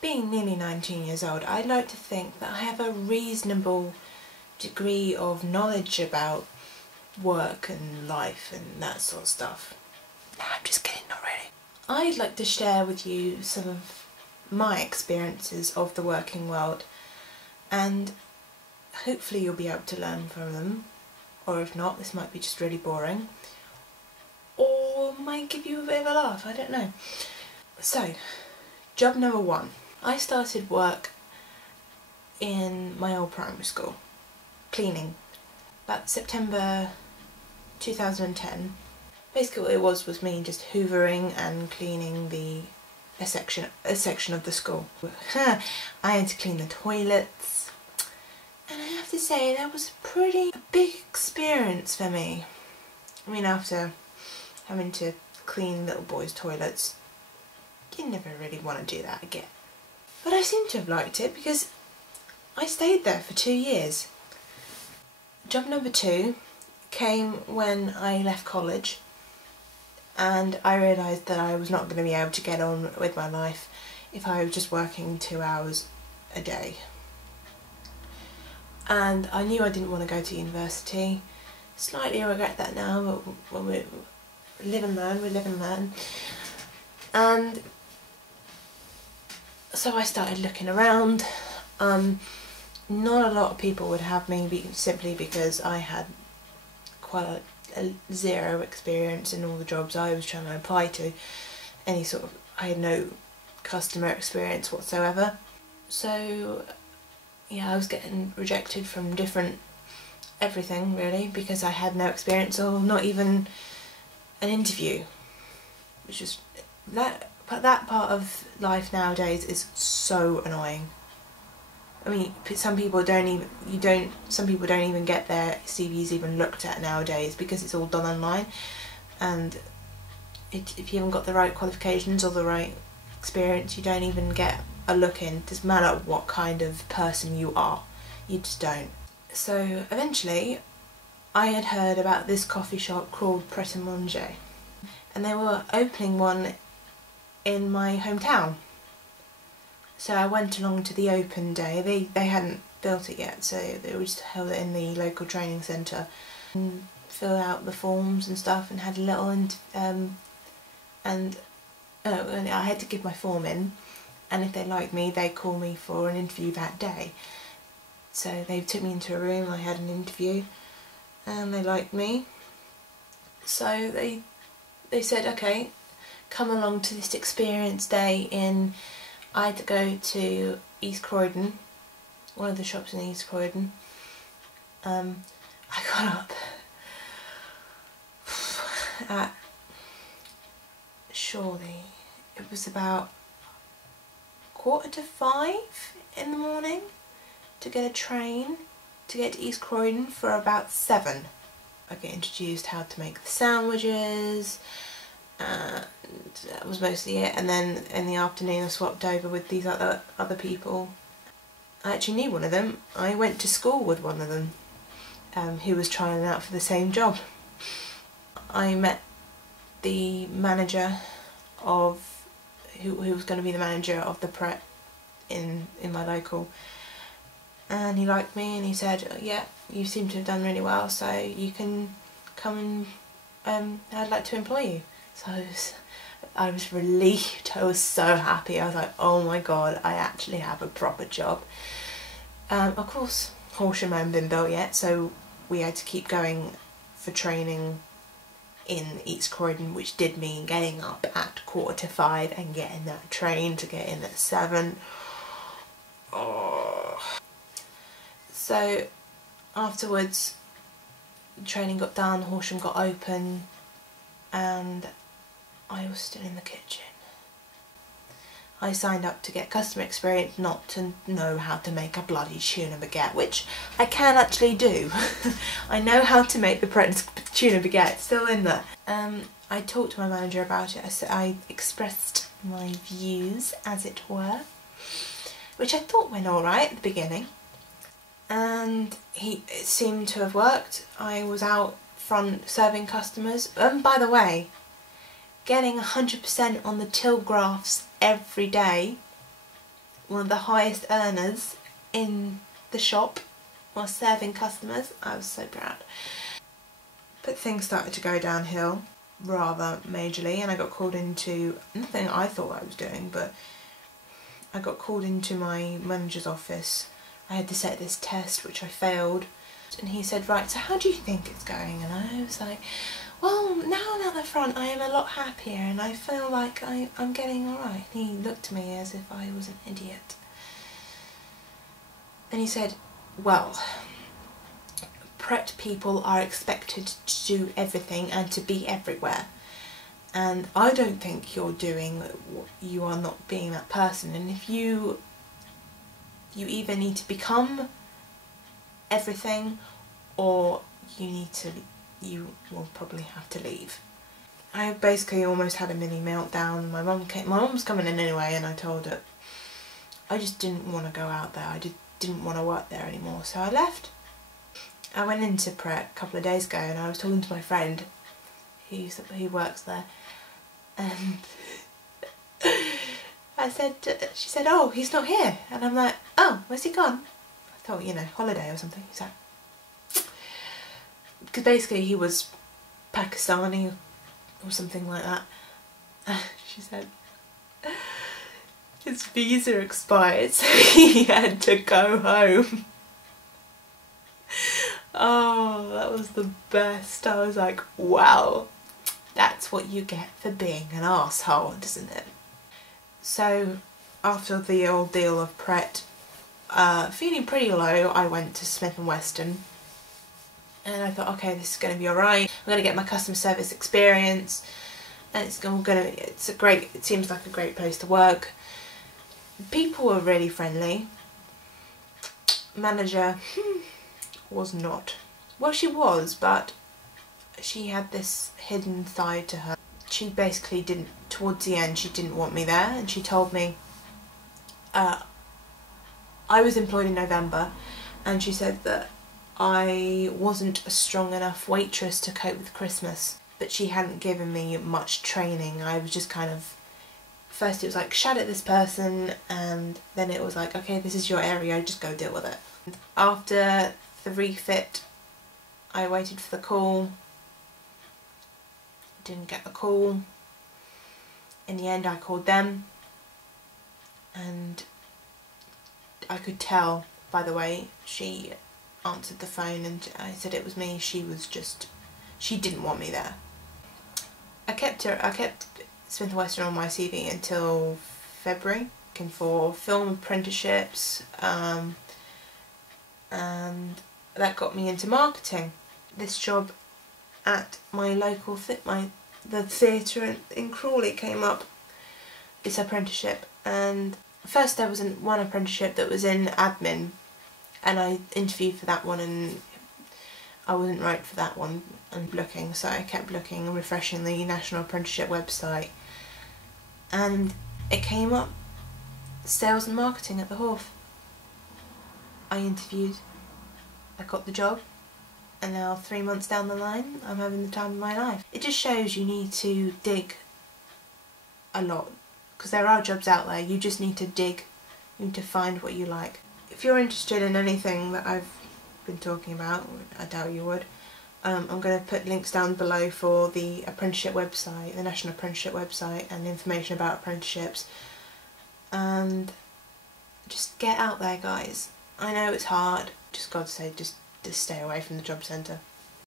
being nearly 19 years old, I'd like to think that I have a reasonable degree of knowledge about work and life and that sort of stuff. No, I'm just kidding, not really. I'd like to share with you some of my experiences of the working world, and hopefully you'll be able to learn from them, or if not, this might be just really boring, or might give you a bit of a laugh, I don't know. So, job number 1. I started work in my old primary school, cleaning, about September 2010. Basically what it was me just hoovering and cleaning a section of the school. I had to clean the toilets, and I have to say that was a big experience for me. I mean, after having to clean little boys' toilets, you never really want to do that again. But I seem to have liked it because I stayed there for 2 years. Job number 2 came when I left college, and I realised that I was not going to be able to get on with my life if I was just working 2 hours a day. And I knew I didn't want to go to university. Slightly regret that now, but we live and learn. And so I started looking around. Not a lot of people would have me simply because I had quite a zero experience in all the jobs I was trying to apply to. I had no customer experience whatsoever. So yeah, I was getting rejected from everything really, because I had no experience or not even an interview, which is that part of life nowadays is so annoying. I mean, some people don't even get their CVs even looked at nowadays because it's all done online, and if you haven't got the right qualifications or the right experience, you don't even get a look in. It doesn't matter what kind of person you are, you just don't. So eventually I had heard about this coffee shop called Pret a Manger, and they were opening one in my hometown. So I went along to the open day. They hadn't built it yet, so they just held it in the local training centre and filled out the forms and stuff, and had a little and I had to give my form in, and if they liked me they'd call me for an interview that day. So they took me into a room, I had an interview, and they liked me. So they said, okay, come along to this experience day in, I had to go to East Croydon, one of the shops in East Croydon. I got up at, surely, it was about 4:45 in the morning to get a train to get to East Croydon for about 7. I get introduced how to make the sandwiches, and that was mostly it. And then in the afternoon I swapped over with these other people. I actually knew one of them. I went to school with one of them who was trying out for the same job. I met the manager of who was going to be the manager of the Pret in my local, and he liked me and he said, yeah, you seem to have done really well, so you can come and I'd like to employ you. So I was relieved, I was so happy. I was like, oh my god, I actually have a proper job. Of course, Horsham hadn't been built yet, so we had to keep going for training in East Croydon, which did mean getting up at 4:45 and getting that train to get in at 7. Oh. So afterwards, training got done, Horsham got open, and I was still in the kitchen. I signed up to get customer experience, not to know how to make a bloody tuna baguette, which I can actually do. I know how to make the tuna baguette, still in there. I talked to my manager about it. I expressed my views, as it were, which I thought went alright at the beginning. And it seemed to have worked. I was out front serving customers. And by the way, getting 100% on the till graphs every day one of the highest earners in the shop while serving customers. I was so proud. But things started to go downhill rather majorly, and I got called into, nothing I thought I was doing, but I got called into my manager's office. I had to set this test which I failed, and he said, right, so how do you think it's going? And I was like, well, now I'm at the front I am a lot happier and I feel like I'm getting alright. He looked at me as if I was an idiot. And he said, well, Pret people are expected to do everything and to be everywhere. And I don't think you're doing, you are not being that person. And if you either need to become everything, or you will probably have to leave. I basically almost had a mini meltdown. My mum was coming in anyway, and I told her I just didn't want to go out there. I just didn't want to work there anymore, so I left. I went into Pret a couple of days ago, and I was talking to my friend who works there, and she said, oh, he's not here. And I'm like, oh, where's he gone? I thought, you know, holiday or something. He's like, because basically he was Pakistani or something like that. She said his visa expired, so he had to go home. Oh, that was the best. I was like, wow, that's what you get for being an arsehole, isn't it? So after the ordeal of Pret, feeling pretty low, I went to Smith & Weston. And I thought, okay, this is going to be alright. I'm going to get my customer service experience, and it seems like a great place to work. People were really friendly. Manager was not. Well, she was, but she had this hidden side to her. She basically didn't, towards the end, she didn't want me there, and she told me, I was employed in November, and she said that I wasn't a strong enough waitress to cope with Christmas, but she hadn't given me much training. I was just kind of, first it was like, shadow this person, and then it was like, okay, this is your area, just go deal with it. After the refit, I waited for the call, didn't get the call. In the end I called them, and I could tell by the way she answered the phone, and I said it was me. She didn't want me there. I kept Smith & Weston on my CV until February, looking for film apprenticeships, and that got me into marketing. This job at my local the theatre in Crawley came up, this apprenticeship, and first there was one apprenticeship that was in admin, and I interviewed for that one and I wasn't right for that one and looking, so I kept looking and refreshing the National Apprenticeship website, and it came up, sales and marketing at the Horth. I interviewed, I got the job, and now 3 months down the line I'm having the time of my life. It just shows you need to dig a lot, because there are jobs out there, you just need to dig, you need to find what you like. If you're interested in anything that I've been talking about, I doubt you would, I'm going to put links down below for the apprenticeship website, the National Apprenticeship website, and information about apprenticeships. And just get out there, guys. I know it's hard, just God's sake, just stay away from the job centre.